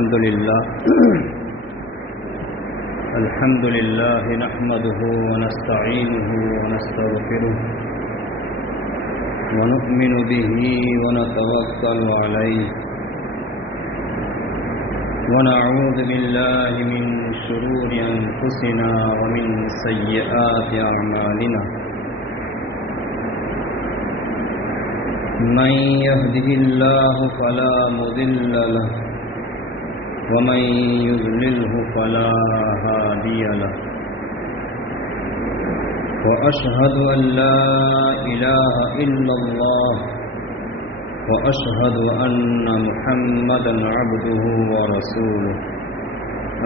الحمد لله نحمده ونستعينه ونستغفره ونؤمن به ونتوكل عليه ونعوذ بالله من شرور أنفسنا ومن سيئات أعمالنا من يهده الله فلا مضل له ومن يضلله فلا هادي له وأشهد أن لا إله إلا الله وأشهد أن محمدا عبده ورسوله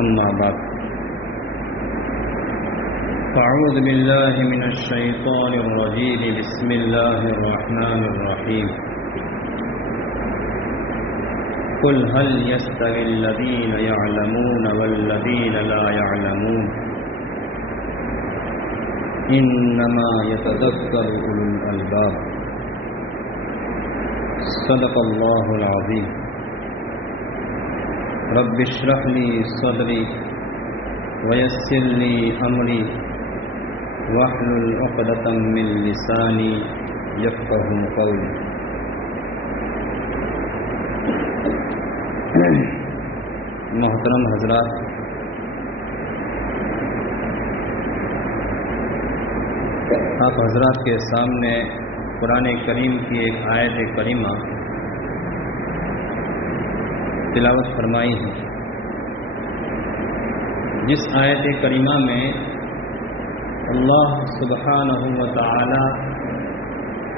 أما بعد فأعوذ بالله من الشيطان الرجيم بسم الله الرحمن الرحيم قل هل يستوي الذين يعلمون والذين لا يعلمون إنما يتذكر أولو الألباب صدق الله العظيم رب اشرح لي صدري ويسر لي أمري واحلل عقدة من لساني يفقهوا قولي محترم حضرات، آپ حضرات کے سامنے قرآن کریم کی ایک آیت کریمہ تلاوت فرمائی ہے، جس آیت کریمہ میں اللہ سبحانہ و تعالی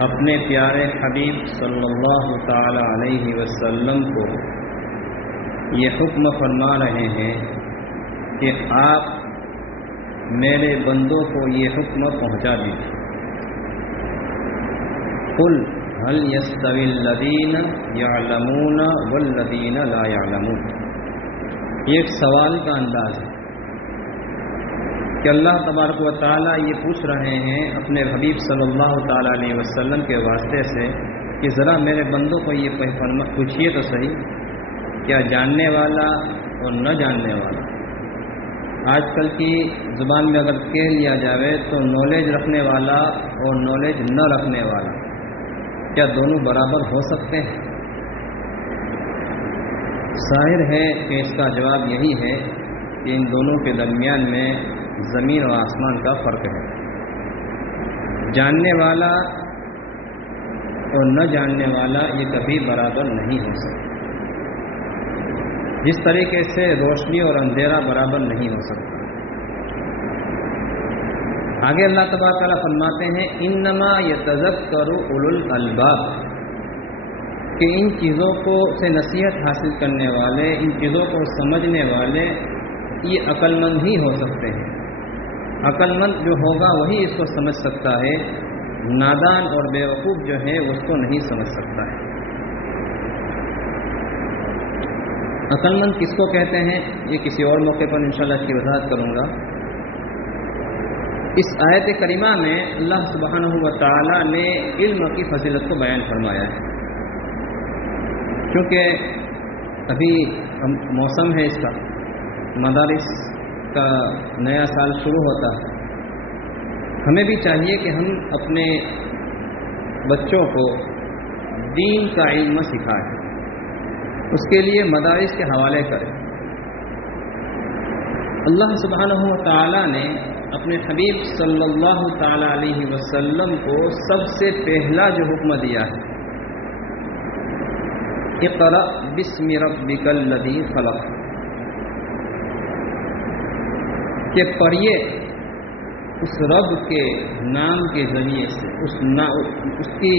اپنے پیارے حبیب صلی اللہ تعالی علیہ وسلم کو یہ حکم فرما رہے ہیں کہ آپ میرے بندوں کو یہ حکم پہنچا دیجیے۔ قل هل يستوي الذين يعلمون والذين لا يعلمون، یہ ایک سوال کا انداز ہے کہ اللہ تبارک و تعالیٰ یہ پوچھ رہے ہیں اپنے حبیب صلی اللہ تعالیٰ علیہ وسلم کے واسطے سے کہ ذرا میرے بندوں کو یہ پوچھیے تو صحیح، کیا جاننے والا اور نہ جاننے والا، آج کل کی زبان میں اگر کہہ لیا جاوے تو نالج رکھنے والا اور نالج نہ رکھنے والا، کیا دونوں برابر ہو سکتے ہیں؟ ظاہر ہے کہ اس کا جواب یہی ہے کہ ان دونوں کے درمیان میں زمین و آسمان کا فرق ہے۔ جاننے والا اور نہ جاننے والا یہ کبھی برابر نہیں ہو سکتا، جس طریقے سے روشنی اور اندھیرا برابر نہیں ہو سکتا۔ آگے اللہ تبارک تعالیٰ فرماتے ہیں انما یتذکر اولو الالباب، کہ ان چیزوں کو سے نصیحت حاصل کرنے والے، ان چیزوں کو سمجھنے والے یہ عقل مند ہی ہو سکتے ہیں۔ عقل مند جو ہوگا وہی اس کو سمجھ سکتا ہے، نادان اور بیوقوف جو ہے اس کو نہیں سمجھ سکتا ہے۔ عقل مند کس کو کہتے ہیں یہ کسی اور موقع پر انشاءاللہ اس کی وضاحت کروں گا۔ اس آیت کریمہ میں اللہ سبحانہ و تعالی نے علم کی فضیلت کو بیان فرمایا ہے، کیونکہ ابھی موسم ہے اس کا، مدارس کا نیا سال شروع ہوتا ہے، ہمیں بھی چاہیے کہ ہم اپنے بچوں کو دین کا علم سکھائیں، اس کے لیے مدارس کے حوالے کریں۔ اللہ سبحانہ و تعالی نے اپنے حبیب صلی اللہ تعالی علیہ وسلم کو سب سے پہلا جو حکم دیا ہے اقرأ بسم ربک الذی خلق، کہ پڑھیے اس رب کے نام کے ذریعے سے، اس کی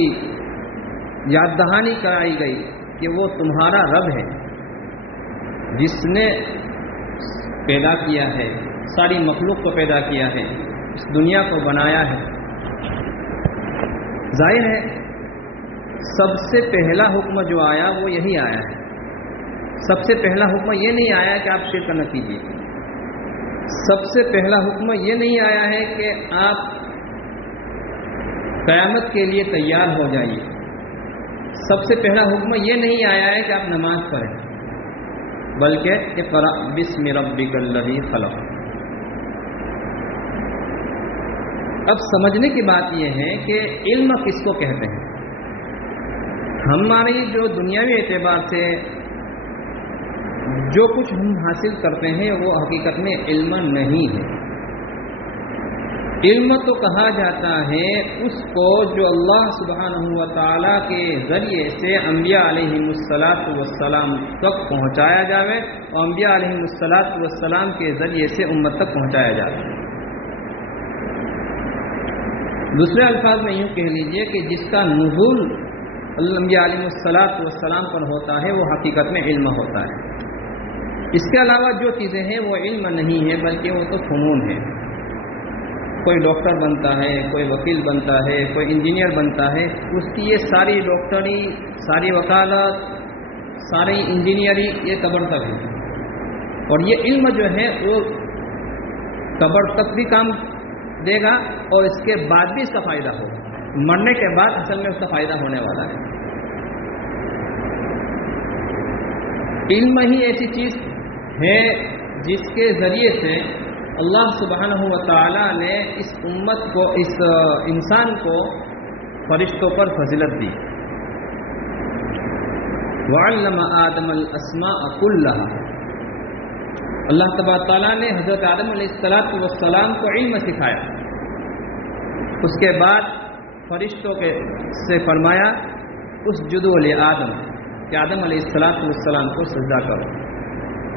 یاد دہانی کرائی گئی کہ وہ تمہارا رب ہے جس نے پیدا کیا ہے، ساری مخلوق کو پیدا کیا ہے، اس دنیا کو بنایا ہے۔ ظاہر ہے سب سے پہلا حکم جو آیا وہ یہی آیا ہے، سب سے پہلا حکم یہ نہیں آیا کہ آپ شرک نہ کیجیے، سب سے پہلا حکم یہ نہیں آیا ہے کہ آپ قیامت کے لیے تیار ہو جائیے، سب سے پہلا حکم یہ نہیں آیا ہے کہ آپ نماز پڑھیں، بلکہ اقرأ بسم ربک الذی خلق۔ اب سمجھنے کی بات یہ ہے کہ علم کس کو کہتے ہیں۔ ہماری جو دنیاوی اعتبار سے جو کچھ ہم حاصل کرتے ہیں وہ حقیقت میں علم نہیں ہے۔ علم تو کہا جاتا ہے اس کو جو اللہ سبحانہ و تعالیٰ کے ذریعے سے انبیاء علیہم السلام تک پہنچایا جاوے اور انبیاء علیہم السلام کے ذریعے سے امت تک پہنچایا جاتا ہے۔ دوسرے الفاظ میں یوں کہہ لیجئے کہ جس کا نزول انبیاء علیہم السلام پر ہوتا ہے وہ حقیقت میں علم ہوتا ہے۔ اس کے علاوہ جو چیزیں ہیں وہ علم نہیں ہے بلکہ وہ تو فنون ہے۔ کوئی ڈاکٹر بنتا ہے، کوئی وکیل بنتا ہے، کوئی انجینئر بنتا ہے، اس کی یہ ساری ڈاکٹری، ساری وکالت، ساری انجینئری یہ قبر تک ہے، اور یہ علم جو ہے وہ قبر تک بھی کام دے گا اور اس کے بعد بھی اس کا فائدہ ہوگا۔ مرنے کے بعد اصل میں اس کا فائدہ ہونے والا ہے۔ علم ہی ایسی چیز ہے جس کے ذریعے سے اللہ سبحانہ و تعالیٰ نے اس امت کو، اس انسان کو فرشتوں پر فضیلت دی۔ وعلم آدم الاسماء كلها، اللہ تبارک تعالیٰ نے حضرت آدم علیہ السلام کو علم سکھایا۔ اس کے بعد فرشتوں سے فرمایا اسجدوا لآدم کہ آدم علیہ السلام کو سجدہ کرو۔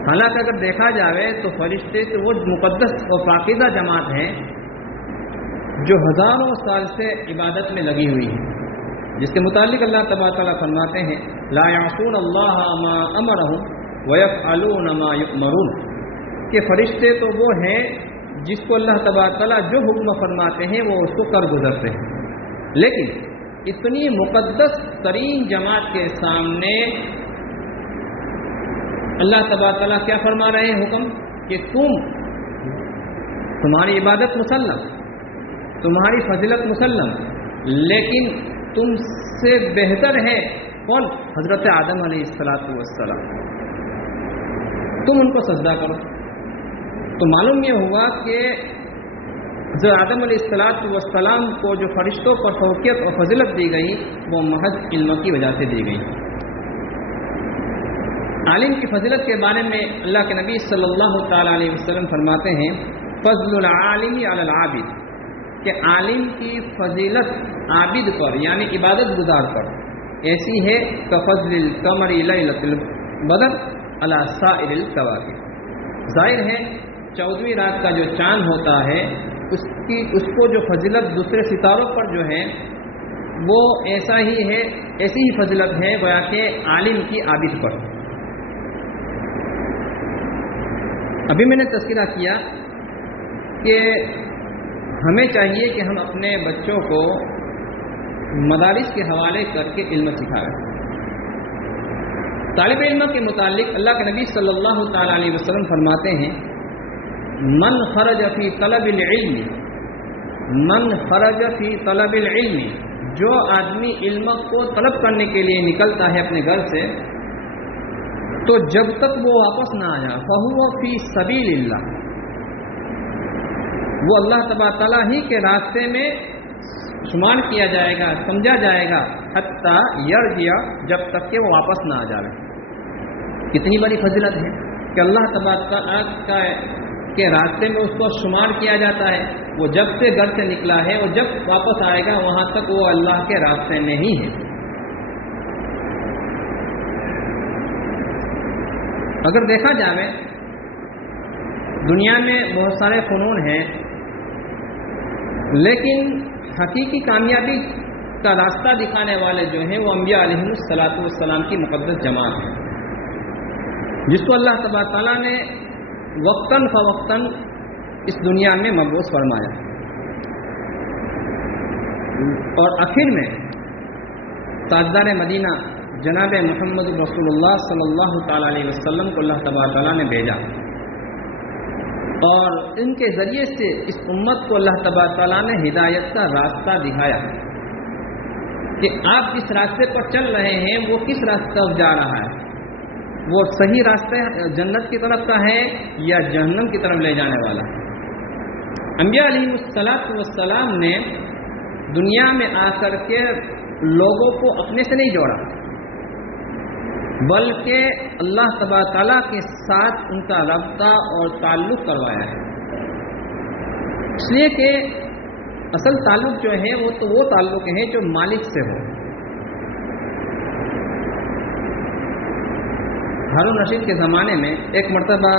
حالانکہ اگر دیکھا جاوے تو فرشتے تو وہ مقدس اور پاکیزہ جماعت ہیں جو ہزاروں سال سے عبادت میں لگی ہوئی ہے، جس کے متعلق اللہ تبارک تعالیٰ فرماتے ہیں لا یعصون اللہ ما امرهم ویفعلون ما یؤمرون، کہ فرشتے تو وہ ہیں جس کو اللہ تبارک تعالیٰ جو حکم فرماتے ہیں وہ اس کو کر گزرتے ہیں، لیکن اتنی مقدس ترین جماعت کے سامنے اللہ تبارک تعالیٰ کیا فرما رہے ہیں حکم کہ تمہاری عبادت مسلم، تمہاری فضیلت مسلم، لیکن تم سے بہتر ہے کون؟ حضرت آدم علیہ السلام، تم ان کو سجدہ کرو۔ تو معلوم یہ ہوا کہ حضرت آدم علیہ السلام کو جو فرشتوں پر فوقیت اور فضیلت دی گئی وہ محض علم کی وجہ سے دی گئی۔ عالم کی فضیلت کے بارے میں اللہ کے نبی صلی اللہ تعالیٰ علیہ وسلم فرماتے ہیں فضل العالم علی العابد، کہ عالم کی فضیلت عابد پر یعنی عبادت گزار پر ایسی ہے کفضل القمر لیلۃ البدر علی سائر الکواکب۔ ظاہر ہے 14ویں رات کا جو چاند ہوتا ہے اس کو جو فضیلت دوسرے ستاروں پر جو ہے وہ ایسی ہی فضیلت ہے گویا کہ عالم کی عابد پر۔ ابھی میں نے تذکرہ کیا کہ ہمیں چاہیے کہ ہم اپنے بچوں کو مدارس کے حوالے کر کے علم سکھائیں۔ طالب علم کے متعلق اللہ کے نبی صلی اللہ تعالیٰ علیہ وسلم فرماتے ہیں من خرج فی طلب العلم، جو آدمی علم کو طلب کرنے کے لیے نکلتا ہے اپنے گھر سے تو جب تک وہ واپس نہ آیا فہو فی سبیل اللہ، وہ اللہ تبارک تعالیٰ ہی کے راستے میں شمار کیا جائے گا، سمجھا جائے گا حتی یرجع، جب تک کہ وہ واپس نہ آ جائے۔ کتنی بڑی فضیلت ہے کہ اللہ تبارک تعالیٰ کے راستے میں اس کو شمار کیا جاتا ہے، وہ جب سے گھر سے نکلا ہے اور جب واپس آئے گا وہاں تک وہ اللہ کے راستے میں ہی ہے۔ اگر دیکھا جائے دنیا میں بہت سارے فنون ہیں، لیکن حقیقی کامیابی کا راستہ دکھانے والے جو ہیں وہ انبیاء علیہم السلام کی مقدس جماعت ہے، جس کو اللہ تبارک تعالیٰ نے وقتاً فوقتاً اس دنیا میں مبعوث فرمایا، اور آخر میں تاجدار مدینہ جناب محمد رسول اللہ صلی اللہ تعالیٰ علیہ وسلم کو اللہ تبارک تعالیٰ نے بھیجا، اور ان کے ذریعے سے اس امت کو اللہ تبارک تعالیٰ نے ہدایت کا راستہ دکھایا کہ آپ جس راستے پر چل رہے ہیں وہ کس راستے پر جا رہا ہے، وہ صحیح راستے جنت کی طرف کا ہے یا جہنم کی طرف لے جانے والا ہے۔ انبیاء علیہ السلام نے دنیا میں آ کر کے لوگوں کو اپنے سے نہیں جوڑا، بلکہ اللہ تبارک تعالیٰ کے ساتھ ان کا رابطہ اور تعلق کروایا ہے، اس لیے کہ اصل تعلق جو ہے وہ تعلق ہے جو مالک سے ہو۔ ہارون رشید کے زمانے میں ایک مرتبہ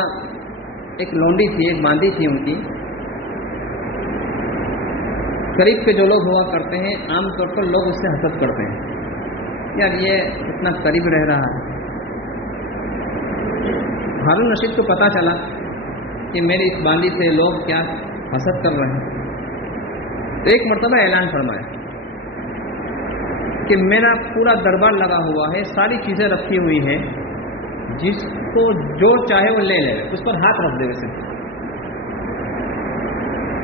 ایک لونڈی تھی، ایک باندھی تھی ان کی، قریب کے جو لوگ ہوا کرتے ہیں عام طور پر لوگ اس سے حسد کرتے ہیں، یار یہ اتنا قریب رہ رہا ہے۔ ہارون رشید کو پتہ چلا کہ میری اس باندھی سے لوگ کیا حسد کر رہے ہیں، تو ایک مرتبہ اعلان فرمایا کہ میرا پورا دربار لگا ہوا ہے، ساری چیزیں رکھی ہوئی ہیں، جس کو جو چاہے وہ لے لے، اس پر ہاتھ رکھ دے۔ ویسے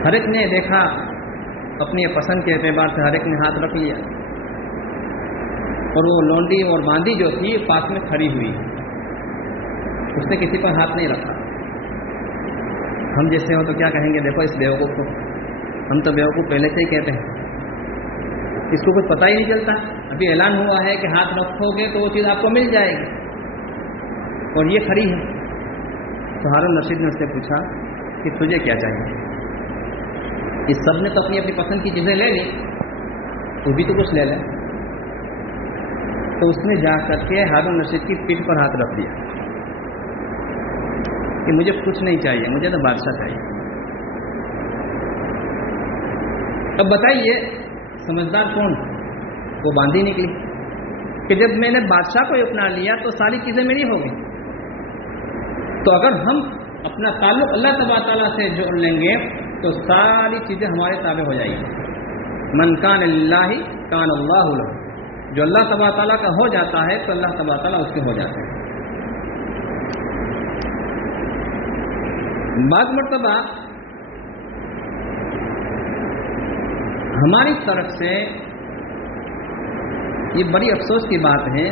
ہر ایک نے دیکھا، اپنی پسند کے اعتبار سے ہر ایک نے ہاتھ رکھ لیا، اور وہ لونڈی اور باندھی جو تھی پاس میں کھڑی ہوئی، اس نے کسی پر ہاتھ نہیں رکھا۔ ہم جیسے ہو تو کیا کہیں گے، دیکھو اس بیوقوف کو، ہم تو بیوقوف پہلے سے ہی کہتے ہیں، اس کو کچھ پتہ ہی نہیں چلتا، ابھی اعلان ہوا ہے کہ ہاتھ رکھو گے تو وہ چیز آپ کو مل جائے گی، اور یہ کھڑی ہے۔ تو ہارون رشید نے اس سے پوچھا کہ تجھے کیا چاہیے؟ اس سب نے تو اپنی اپنی پسند کی چیزیں لے لی، تو بھی تو کچھ لے لے۔ تو اس نے جا کر کے ہارون رشید کی پیٹھ پر ہاتھ رکھ دیا کہ مجھے کچھ نہیں چاہیے، مجھے تو بادشاہ چاہیے۔ اب بتائیے سمجھدار کون؟ وہ باندھی نکلی کہ جب میں نے بادشاہ کو اپنا لیا تو ساری چیزیں میری ہو گئی۔ تو اگر ہم اپنا تعلق اللہ تبارک تعالیٰ سے جوڑ لیں گے تو ساری چیزیں ہمارے تابع ہو جائیں گی۔ من کان للہ کان اللہ لہ، جو اللہ تبارک تعالیٰ کا ہو جاتا ہے تو اللہ تبارک تعالیٰ اس کے ہو جاتے ہیں۔ بعض مرتبہ ہماری طرف سے یہ بڑی افسوس کی بات ہے،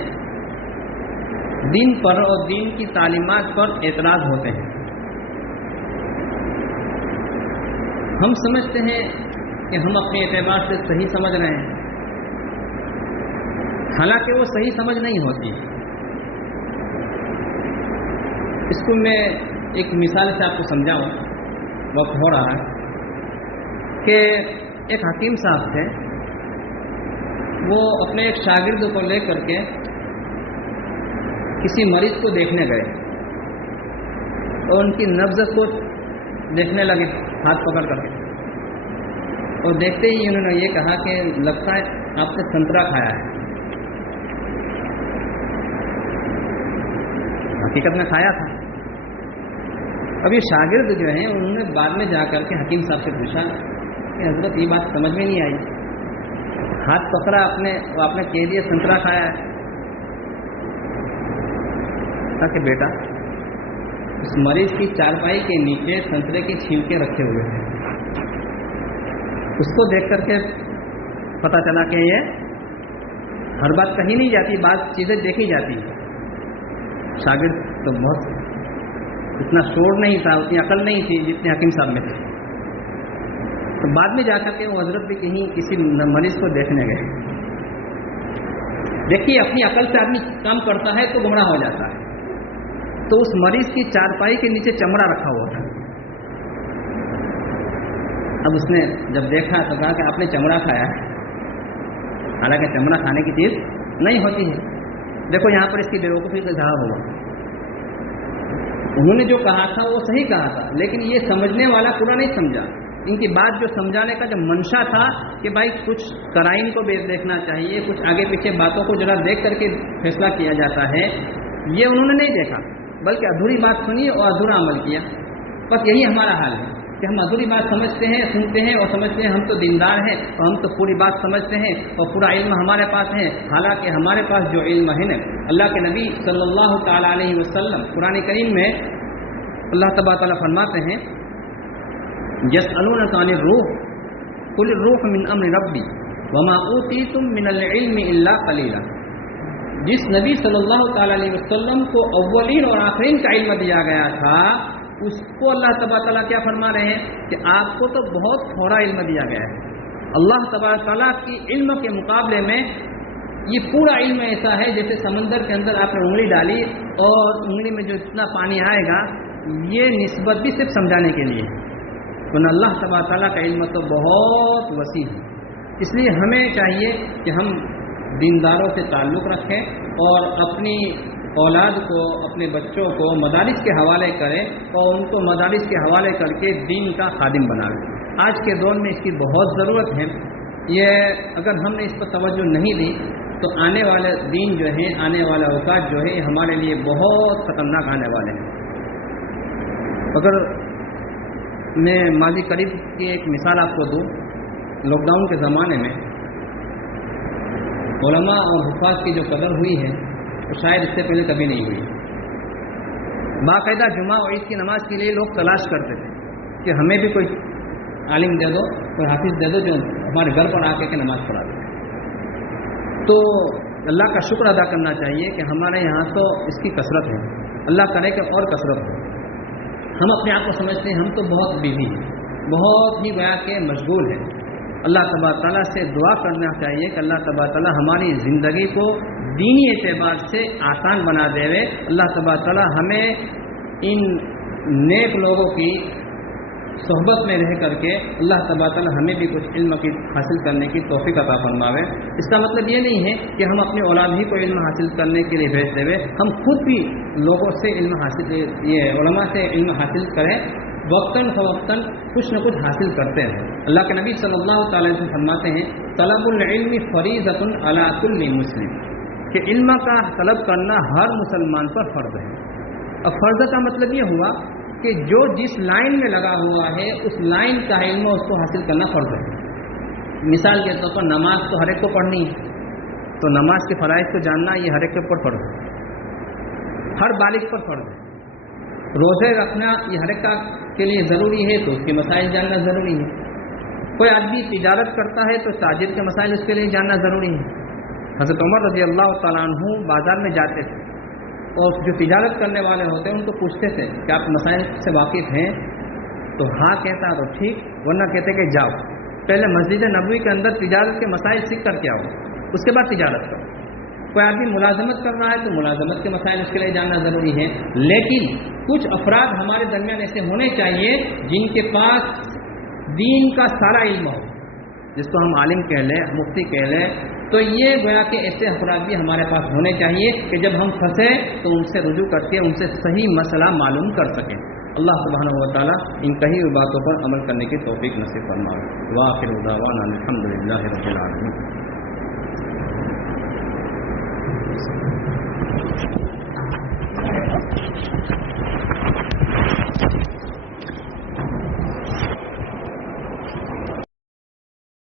دین پر اور دین کی تعلیمات پر اعتراض ہوتے ہیں۔ ہم سمجھتے ہیں کہ ہم اپنے اعتبار سے صحیح سمجھ رہے ہیں، حالانکہ وہ صحیح سمجھ نہیں ہوتی۔ اس کو میں ایک مثال سے آپ کو سمجھاؤں، وقت ہو رہا ہے کہ ایک حکیم صاحب تھے، وہ اپنے ایک شاگرد کو لے کر کے کسی مریض کو دیکھنے گئے اور ان کی نبض کو دیکھنے لگے ہاتھ پکڑ کر کے، اور دیکھتے ہی انہوں نے یہ کہا کہ لگتا ہے آپ نے سنترا کھایا ہے۔ حقیقت میں کھایا تھا۔ اب یہ شاگرد جو ہیں انہوں نے بعد میں جا کر کے حکیم صاحب سے پوچھا کہ حضرت یہ بات سمجھ میں نہیں آئی، ہاتھ پکڑا آپ نے کہہ دیا سنترا کھایا ہے۔ کہ بیٹا اس مریض کی چارپائی کے نیچے سنترے کے چھلکے رکھے ہوئے ہیں، اس کو دیکھ کر کے پتہ چلا کہ یہ ہر بات کہی نہیں جاتی، بعض چیزیں دیکھی جاتی ہیں۔ شاگرد تو بہت اتنا شور نہیں تھا، اتنی عقل نہیں تھی جتنے حکیم صاحب میں تھے، تو بعد میں جا کر کے وہ حضرت بھی کہیں کسی مریض کو دیکھنے گئے۔ دیکھیے اپنی عقل سے آدمی کام کرتا ہے تو گمراہ ہو جاتا ہے۔ تو اس مریض کی چارپائی کے نیچے چمڑا رکھا ہوا تھا۔ اب اس نے جب دیکھا تو کہا کہ آپ نے چمڑا کھایا ہے، حالانکہ چمڑا کھانے کی چیز نہیں ہوتی ہے۔ دیکھو یہاں پر اس کی بیوقوفی کا اظہار ہوا۔ انہوں نے جو کہا تھا وہ صحیح کہا تھا، لیکن یہ سمجھنے والا پورا نہیں سمجھا۔ ان کی بات جو سمجھانے کا جو منشا تھا کہ بھائی کچھ قرائن کو بھی دیکھنا چاہیے، کچھ آگے پیچھے باتوں کو ذرا دیکھ کر کے فیصلہ کیا جاتا ہے، یہ انہوں نے نہیں دیکھا، بلکہ ادھوری بات سنی اور ادھورا عمل کیا۔ بس یہی ہمارا حال ہے کہ ہم ادھوری بات سمجھتے ہیں، سنتے ہیں اور سمجھتے ہیں ہم تو دیندار ہیں اور ہم تو پوری بات سمجھتے ہیں اور پورا علم ہمارے پاس ہے، حالانکہ ہمارے پاس جو علم ہے نا، اللہ کے نبی صلی اللہ تعالیٰ علیہ وسلم قرآن کریم میں اللہ تبارک تعالیٰ فرماتے ہیں یسألونک عن الروح قل الروح من امر ربی وما اوتیتم من العلم الا قلیلا۔ جس نبی صلی اللہ تعالیٰ علیہ وسلم کو اولین اور آخرین کا علم دیا گیا تھا، اس کو اللہ تبارک تعالیٰ کیا فرما رہے ہیں کہ آپ کو تو بہت تھوڑا علم دیا گیا ہے۔ اللہ تبارک تعالیٰ کی علم کے مقابلے میں یہ پورا علم ایسا ہے جیسے سمندر کے اندر آپ نے انگلی ڈالی اور انگلی میں جو اتنا پانی آئے گا، یہ نسبت بھی صرف سمجھانے کے لیے، ورنہ اللہ تبارک تعالیٰ کا علم تو بہت وسیع ہے۔ اس لیے ہمیں چاہیے کہ ہم دینداروں سے تعلق رکھیں اور اپنی اولاد کو، اپنے بچوں کو مدارس کے حوالے کریں اور ان کو مدارس کے حوالے کر کے دین کا خادم بنائیں۔ آج کے دور میں اس کی بہت ضرورت ہے۔ یہ اگر ہم نے اس پر توجہ نہیں دی تو آنے والے دن جو ہے، آنے والا اوقات جو ہے، یہ ہمارے لیے بہت خطرناک آنے والے ہیں۔ اگر میں ماضی قریب کی ایک مثال آپ کو دوں، لاک ڈاؤن کے زمانے میں علماء اور حفاظ کی جو قدر ہوئی ہے وہ شاید اس سے پہلے کبھی نہیں ہوئی۔ باقاعدہ جمعہ اور عید کی نماز کے لیے لوگ تلاش کرتے تھے کہ ہمیں بھی کوئی عالم دے دو، کوئی حافظ دے دو جو ہمارے گھر پر آ کے نماز پڑھا دے۔ تو اللہ کا شکر ادا کرنا چاہیے کہ ہمارے یہاں تو اس کی کثرت ہے، اللہ کرے کہ اور کثرت ہو۔ ہم اپنے آپ کو سمجھتے ہیں ہم تو بہت بزی ہیں، بہت ہی گویا کہ مشغول ہیں۔ اللہ تبارک تعالیٰ سے دعا کرنا چاہیے کہ اللہ تبارک تعالیٰ ہماری زندگی کو دینی اعتبار سے آسان بنا دے۔ اللہ تبارک تعالیٰ ہمیں ان نیک لوگوں کی صحبت میں رہ کر کے اللہ تبارک تعالیٰ ہمیں بھی کچھ علم کی حاصل کرنے کی توفیق عطا فرماوے۔ اس کا مطلب یہ نہیں ہے کہ ہم اپنی اولاد ہی کو علم حاصل کرنے کے لیے بھیج دیں، ہم خود بھی لوگوں سے علم حاصل، یہ علماء سے علم حاصل کریں، وقتاً فوقتاً کچھ نہ کچھ حاصل کرتے ہیں۔ اللہ کے نبی صلی اللہ تعالی وسلم فرماتے ہیں طلب العلم فریضۃ علی کل مسلم، کہ علم کا طلب کرنا ہر مسلمان پر فرض ہے۔ اب فرض کا مطلب یہ ہوا کہ جو جس لائن میں لگا ہوا ہے اس لائن کا علم اس کو حاصل کرنا فرض ہے۔ مثال کے طور پر نماز تو ہر ایک کو پڑھنی ہے، تو نماز کے فرائض کو جاننا یہ ہر ایک کے اوپر فرض ہے، ہر بالغ پر فرض ہے۔ روزے رکھنا یہ ہر ایک کے لیے ضروری ہے، تو اس کے مسائل جاننا ضروری ہے۔ کوئی آدمی تجارت کرتا ہے تو تاجر کے مسائل اس کے لیے جاننا ضروری ہے۔ حضرت عمر رضی اللہ تعالیٰ عنہ بازار میں جاتے تھے اور جو تجارت کرنے والے ہوتے ہیں ان کو پوچھتے تھے کہ آپ مسائل سے واقف ہیں؟ تو ہاں کہتا تو ٹھیک، ورنہ کہتے کہ جاؤ پہلے مسجد نبوی کے اندر تجارت کے مسائل سیکھ کر کے آؤ، اس کے بعد تجارت کرو۔ کوئی آدمی ملازمت کر رہا ہے تو ملازمت کے مسائل اس کے لیے جاننا ضروری ہے۔ لیکن کچھ افراد ہمارے درمیان ایسے ہونے چاہیے جن کے پاس دین کا سارا علم ہو، جس کو ہم عالم کہہ لیں، مفتی کہہ لیں، تو یہ گویا کہ ایسے افراد بھی ہمارے پاس ہونے چاہیے کہ جب ہم پھنسے تو ان سے رجوع کر کے ان سے صحیح مسئلہ معلوم کر سکیں۔ اللہ سبحانہ و تعالیٰ ان کہی ہوئی باتوں پر عمل کرنے کی توفیق نصیب فرمائے۔ وآخر دعوانا الحمد للہ رب العالمین۔